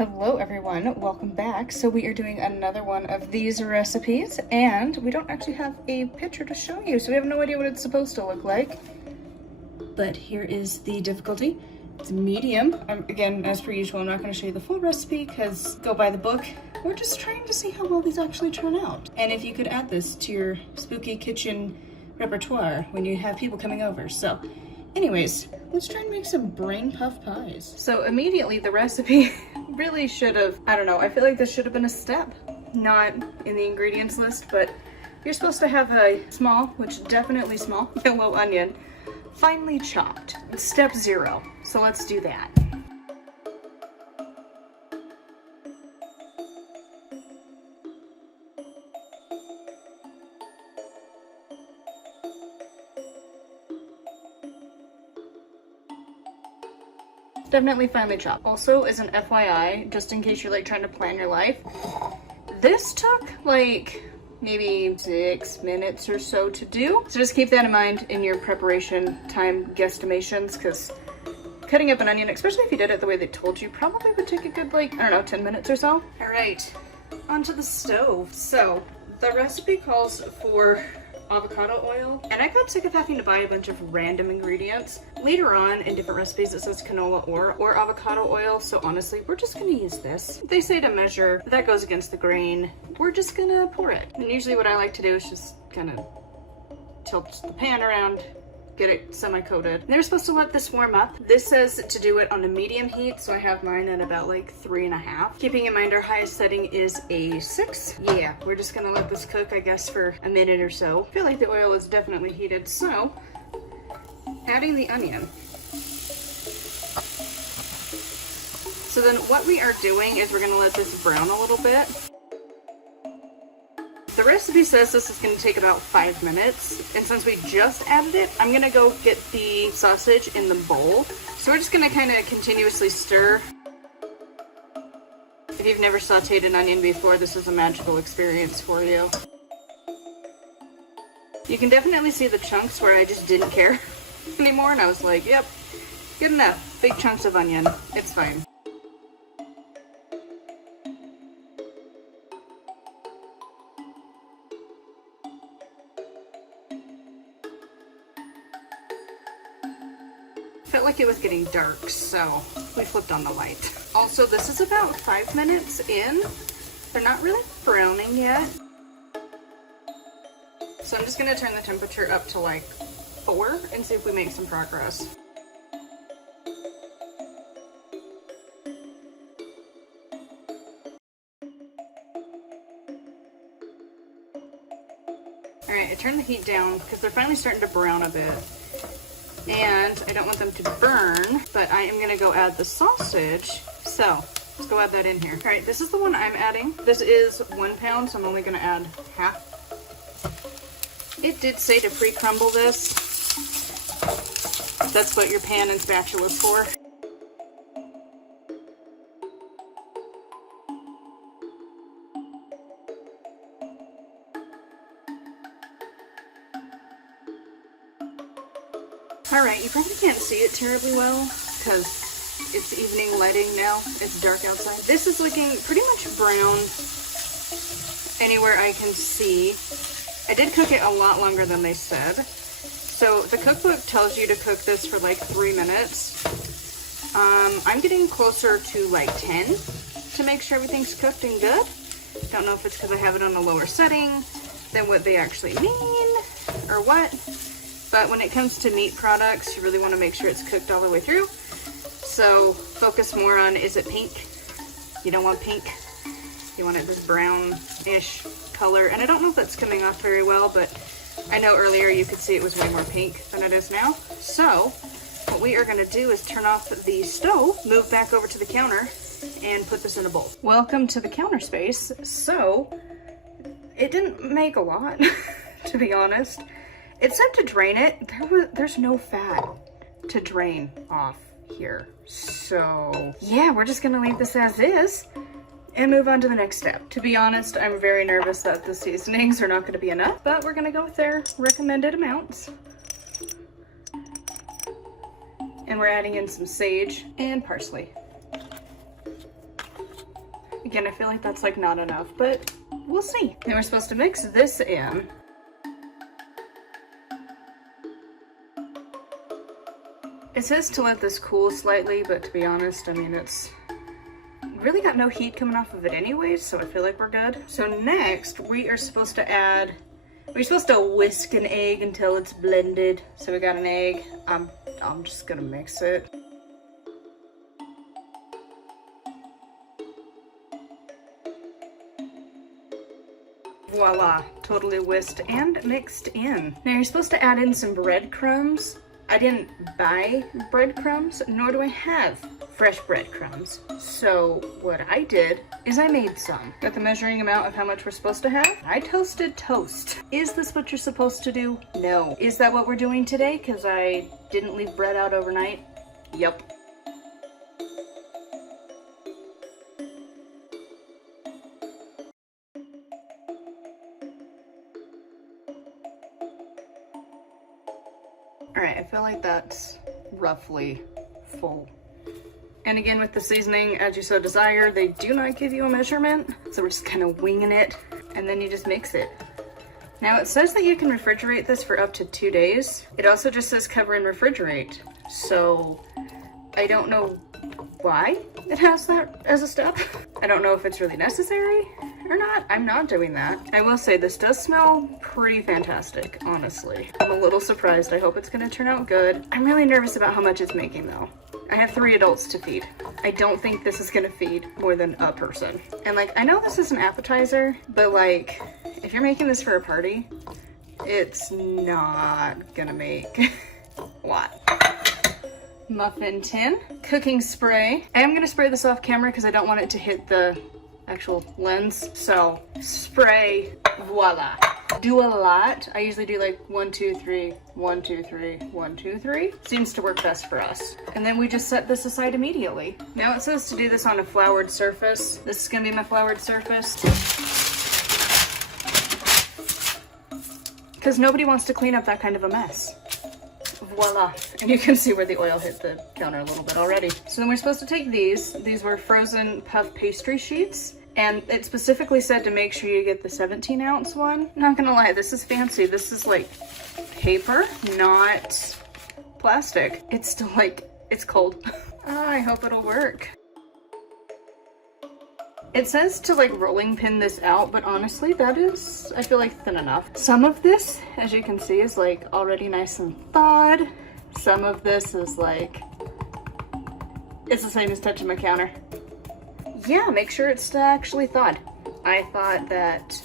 Hello everyone, welcome back. So we are doing another one of these recipes and we don't actually have a picture to show you, so we have no idea what it's supposed to look like. But here is the difficulty. It's medium. Again, as per usual, I'm not going to show you the full recipe because go by the book. We're just trying to see how well these actually turn out. And if you could add this to your spooky kitchen repertoire when you have people coming over. So anyways, let's try and make some brain puff pies. So immediately the recipe really should have, I don't know, I feel like this should have been a step, not in the ingredients list, but you're supposed to have a small, which definitely small, yellow onion, finely chopped. It's step 0, so let's do that. Definitely finely chopped. Also, as an FYI, just in case you're like trying to plan your life, this took like maybe 6 minutes or so to do. So just keep that in mind in your preparation time guesstimations, because cutting up an onion, especially if you did it the way they told you, probably would take a good like, I don't know, 10 minutes or so. All right, onto the stove. So the recipe calls for avocado oil, and I got sick of having to buy a bunch of random ingredients. Later on in different recipes it says canola or avocado oil, so honestly we're just gonna use this. They say to measure, that goes against the grain. We're just gonna pour it. And usually what I like to do is just kind of tilt the pan around, get it semi-coated. They're supposed to let this warm up. This says to do it on a medium heat, so I have mine at about like 3.5. Keeping in mind our highest setting is a 6. Yeah, we're just gonna let this cook, I guess, for a minute or so. I feel like the oil is definitely heated, so adding the onion. So then what we are doing is we're gonna let this brown a little bit. The recipe says this is going to take about 5 minutes, and since we just added it, I'm going to go get the sausage in the bowl. So we're just going to kind of continuously stir. If you've never sauteed an onion before, this is a magical experience for you. You can definitely see the chunks where I just didn't care anymore, and I was like, yep, good enough. Big chunks of onion, it's fine. Felt like it was getting dark, so we flipped on the light. Also, this is about 5 minutes in. They're not really browning yet. So I'm just gonna turn the temperature up to like 4 and see if we make some progress. All right, I turned the heat down because they're finally starting to brown a bit. And I don't want them to burn, but I am gonna go add the sausage. So let's go add that in here. All right, this is the one I'm adding. This is 1 pound, so I'm only gonna add half. It did say to pre-crumble this. That's what your pan and spatula is for. Alright, you probably can't see it terribly well because it's evening lighting now. It's dark outside. This is looking pretty much brown anywhere I can see. I did cook it a lot longer than they said. So the cookbook tells you to cook this for like 3 minutes. I'm getting closer to like 10 to make sure everything's cooked and good. Don't know if it's because I have it on a lower setting than what they actually mean or what. But when it comes to meat products, you really want to make sure it's cooked all the way through. So focus more on, is it pink? You don't want pink. You want it this brownish color. And I don't know if that's coming off very well, but I know earlier you could see it was way more pink than it is now. So what we are going to do is turn off the stove, move back over to the counter, and put this in a bowl. Welcome to the counter space. So it didn't make a lot, to be honest. It said to drain it. There's no fat to drain off here. So yeah, we're just gonna leave this as is and move on to the next step. To be honest, I'm very nervous that the seasonings are not gonna be enough, but we're gonna go with their recommended amounts. And we're adding in some sage and parsley. Again, I feel like that's like not enough, but we'll see. Then we're supposed to mix this in. It says to let this cool slightly, but to be honest, I mean, it's really got no heat coming off of it anyways, so I feel like we're good. So next, we're supposed to whisk an egg until it's blended. So we got an egg. I'm just gonna mix it. Voila, totally whisked and mixed in. Now you're supposed to add in some breadcrumbs. I didn't buy breadcrumbs, nor do I have fresh breadcrumbs. So what I did is I made some. Got the measuring amount of how much we're supposed to have. I toasted toast. Is this what you're supposed to do? No. Is that what we're doing today? Because I didn't leave bread out overnight? Yep. All right, I feel like that's roughly full. And again, with the seasoning, as you so desire, they do not give you a measurement. So we're just kind of winging it, and then you just mix it. Now it says that you can refrigerate this for up to 2 days. It also just says cover and refrigerate. So I don't know why it has that as a step. I don't know if it's really necessary or not. I'm not doing that. I will say this does smell pretty fantastic, honestly. I'm a little surprised. I hope it's gonna turn out good. I'm really nervous about how much it's making though. I have 3 adults to feed. I don't think this is gonna feed more than a person. And like, I know this is an appetizer, but like, if you're making this for a party, it's not gonna make a lot. Muffin tin, cooking spray. I am gonna spray this off camera because I don't want it to hit the actual lens. So spray, voila. Do a lot. I usually do like 1, 2, 3, 1, 2, 3, 1, 2, 3. Seems to work best for us. And then we just set this aside immediately. Now it says to do this on a floured surface. This is gonna be my floured surface. Because nobody wants to clean up that kind of a mess. Voila. And you can see where the oil hit the counter a little bit already. So then we're supposed to take these. These were frozen puff pastry sheets. And it specifically said to make sure you get the 17-ounce one. Not gonna lie, this is fancy. This is like paper, not plastic. It's still like, it's cold. I hope it'll work. It says to like rolling pin this out, but honestly that is, I feel like, thin enough. Some of this, as you can see, is like already nice and thawed. Some of this is like, it's the same as touching my counter. Yeah, make sure it's actually thawed. I thought that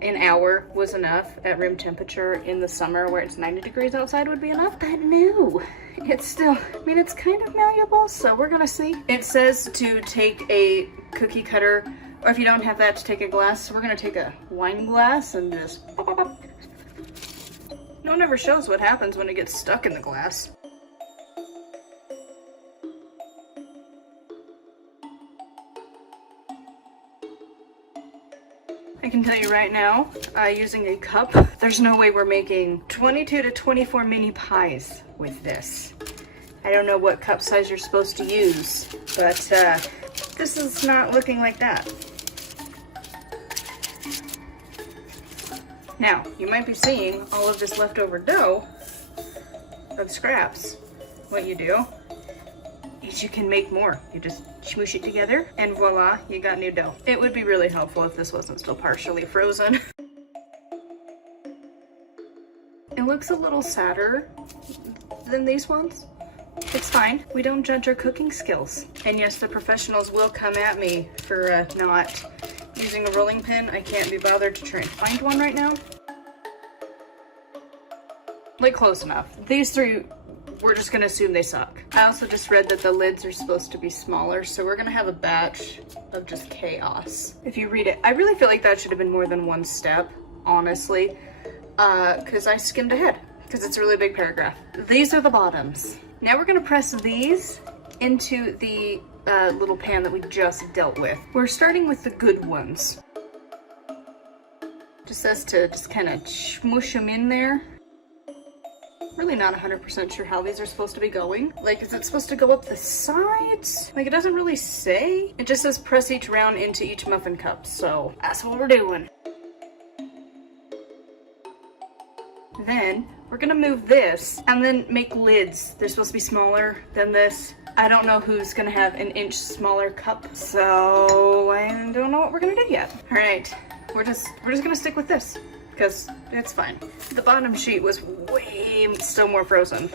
an hour was enough at room temperature in the summer where it's 90 degrees outside would be enough, but no. It's still, I mean, it's kind of malleable, so we're gonna see. It says to take a cookie cutter, or if you don't have that, to take a glass. So we're gonna take a wine glass and just pop, pop, pop. No one ever shows what happens when it gets stuck in the glass. I can tell you right now, using a cup, there's no way we're making 22 to 24 mini pies with this. I don't know what cup size you're supposed to use, but this is not looking like that. Now, you might be seeing all of this leftover dough of scraps. What you do is you can make more. You just smoosh it together and voila, you got new dough. It would be really helpful if this wasn't still partially frozen. It looks a little sadder than these ones. It's fine. We don't judge our cooking skills. And yes, the professionals will come at me for not using a rolling pin. I can't be bothered to try and find one right now. Like, close enough. These 3, we're just gonna assume they suck. I also just read that the lids are supposed to be smaller, so we're gonna have a batch of just chaos. If you read it, I really feel like that should have been more than 1 step, honestly, because I skimmed ahead, because it's a really big paragraph. These are the bottoms. Now we're gonna press these into the little pan that we just dealt with. We're starting with the good ones. Just says to just kind of smoosh them in there. really not 100% sure how these are supposed to be going. Like, is it supposed to go up the sides? Like, it doesn't really say. It just says press each round into each muffin cup, so that's what we're doing. Then we're gonna move this and then make lids. They're supposed to be smaller than this. I don't know who's gonna have an inch smaller cup, so I don't know what we're gonna do yet. All right, we're just gonna stick with this because it's fine. The bottom sheet was way still more frozen.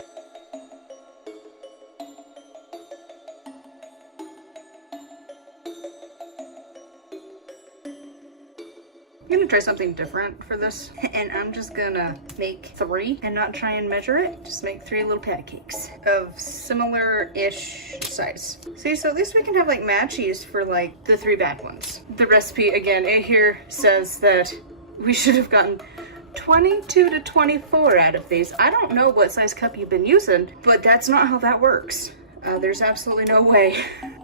I'm gonna try something different for this, and I'm just gonna make 3 and not try and measure it. Just make 3 little pancakes of similar-ish size. See, so at least we can have like matchies for like the 3 bad ones. The recipe, again, it here says that we should have gotten 22 to 24 out of these. I don't know what size cup you've been using, but that's not how that works. There's absolutely no way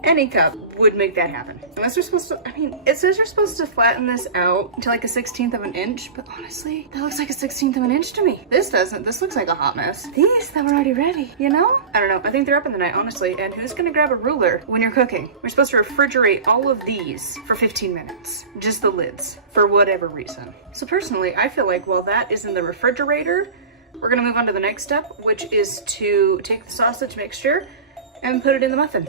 any cup would make that happen. Unless you're supposed to, I mean, it says you're supposed to flatten this out to like a 1/16 of an inch, but honestly, that looks like a 1/16 of an inch to me. This doesn't, this looks like a hot mess. These that were already ready, you know? I don't know, I think they're up in the night, honestly, and who's gonna grab a ruler when you're cooking? We're supposed to refrigerate all of these for 15 minutes. Just the lids, for whatever reason. So personally, I feel like while that is in the refrigerator, we're gonna move on to the next step, which is to take the sausage mixture and put it in the muffin.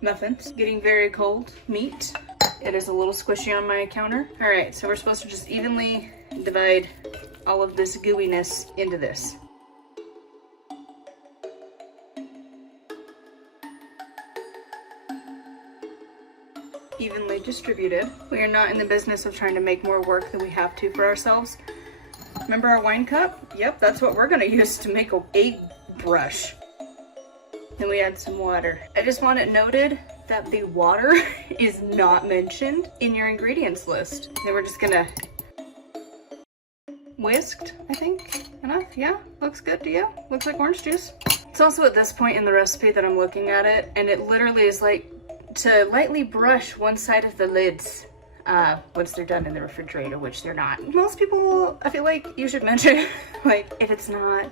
Muffins, getting very cold. Meat, it is a little squishy on my counter. All right, so we're supposed to just evenly divide all of this gooiness into this. Evenly distributed. We are not in the business of trying to make more work than we have to for ourselves. Remember our wine cup? Yep, that's what we're gonna use to make an egg brush. Then we add some water. I just want it noted that the water is not mentioned in your ingredients list. Then we're just gonna whisked, I think. Enough? Yeah? Looks good to you? Looks like orange juice. It's also at this point in the recipe that I'm looking at it, and it literally is like to lightly brush one side of the lids once they're done in the refrigerator, which they're not. Most people, I feel like you should mention, like, if it's not,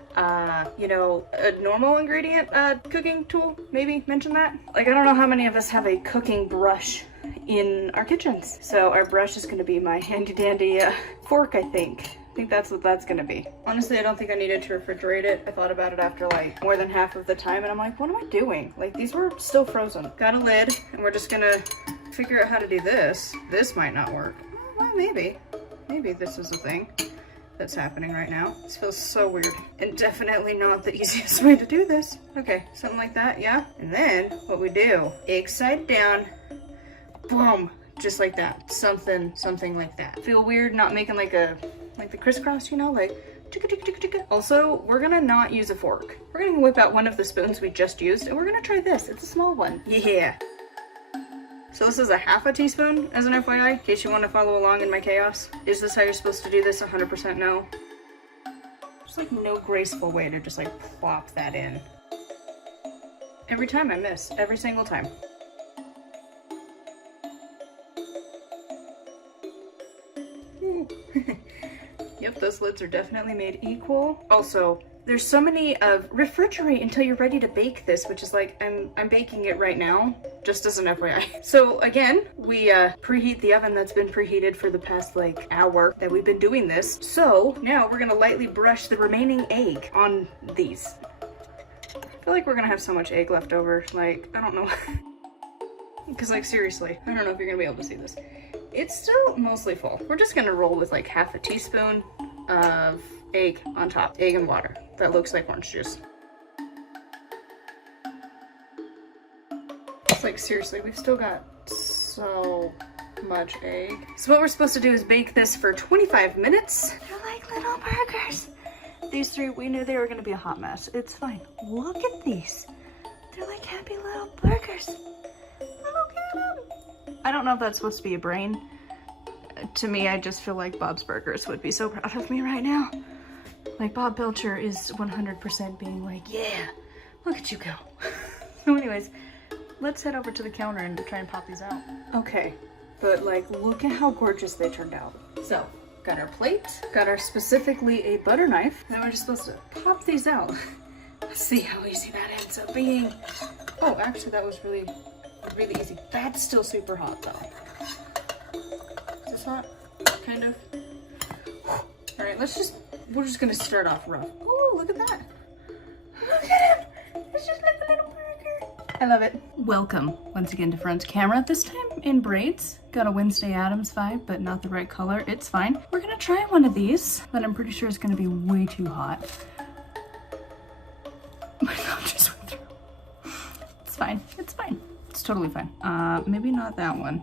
you know, a normal ingredient cooking tool, maybe mention that. Like, I don't know how many of us have a cooking brush in our kitchens. So our brush is gonna be my handy dandy fork, I think. I think that's what that's gonna be. Honestly, I don't think I needed to refrigerate it. I thought about it after like more than half of the time, and I'm like, what am I doing? Like, these were still frozen. Got a lid, and we're just gonna figure out how to do this. This might not work. Well, maybe. Maybe this is a thing that's happening right now. This feels so weird, and definitely not the easiest way to do this. Okay, something like that, yeah? And then what we do, egg side down, boom, just like that. Something like that. Feel weird not making like the crisscross, you know, like chicka chicka chicka chicka. Also, we're gonna not use a fork. We're gonna whip out one of the spoons we just used, and we're gonna try this. It's a small one. Yeah. So this is a half a teaspoon, as an FYI, in case you want to follow along in my chaos. Is this how you're supposed to do this? 100% no. There's like no graceful way to just like plop that in. Every time I miss, every single time. Yep, those lids are definitely made equal. Also, there's so many of refrigerate until you're ready to bake this, which is like, I'm baking it right now, just as an FYI. So again, we preheat the oven that's been preheated for the past like hour that we've been doing this. So now we're gonna lightly brush the remaining egg on these. I feel like we're gonna have so much egg left over, like, I don't know. Because like seriously, I don't know if you're gonna be able to see this. It's still mostly full. We're just gonna roll with like half a teaspoon of egg on top. Egg and water. That looks like orange juice. It's like seriously, we've still got so much egg. So what we're supposed to do is bake this for 25 minutes. They're like little burgers. These 3, we knew they were gonna be a hot mess. It's fine. Look at these. They're like happy little burgers. Look at them. I don't know if that's supposed to be a brain. To me, I just feel like Bob's Burgers would be so proud of me right now. Like Bob Belcher is 100% being like, yeah, look at you go. So anyways, let's head over to the counter and try and pop these out. Okay, but like, look at how gorgeous they turned out. So, Got our plate, got our specifically a butter knife. Now we're just supposed to pop these out. Let's see how easy that ends up being. Oh, actually that was really easy. That's still super hot though. Is this hot? Kind of. All right, we're just gonna start off rough. Oh, look at that. Look at him. It's just like a little burger. I love it. Welcome once again to front camera, this time in braids. Got a Wednesday Addams vibe, but not the right color. It's fine. We're gonna try one of these, but I'm pretty sure it's gonna be way too hot. My thumb just went through. It's fine. It's fine. It's totally fine. Maybe not that one.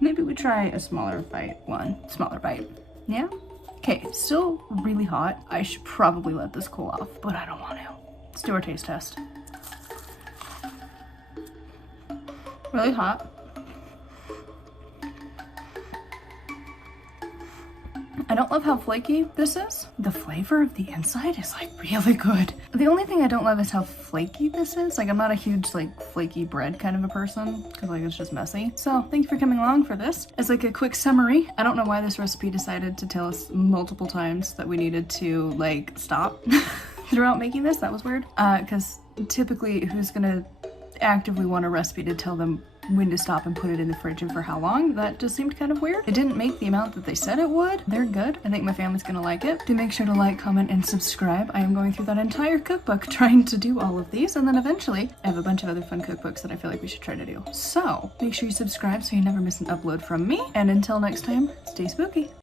Maybe we try a smaller bite one. Smaller bite. Yeah? Okay, still really hot. I should probably let this cool off, but I don't want to. Let's do our taste test. Really hot. I don't love how flaky this is. The flavor of the inside is like really good. The only thing I don't love is how flaky this is. Like I'm not a huge like flaky bread kind of a person because like it's just messy. So thank you for coming along for this. As like a quick summary, I don't know why this recipe decided to tell us multiple times that we needed to like stop throughout making this. That was weird. Because typically who's gonna actively want a recipe to tell them when to stop and put it in the fridge and for how long? That just seemed kind of weird. It didn't make the amount that they said it would. They're good. I think my family's gonna like it. Do make sure to like, comment, and subscribe. I am going through that entire cookbook trying to do all of these, and then eventually I have a bunch of other fun cookbooks that I feel like we should try to do. So make sure you subscribe so you never miss an upload from me, and until next time, stay spooky.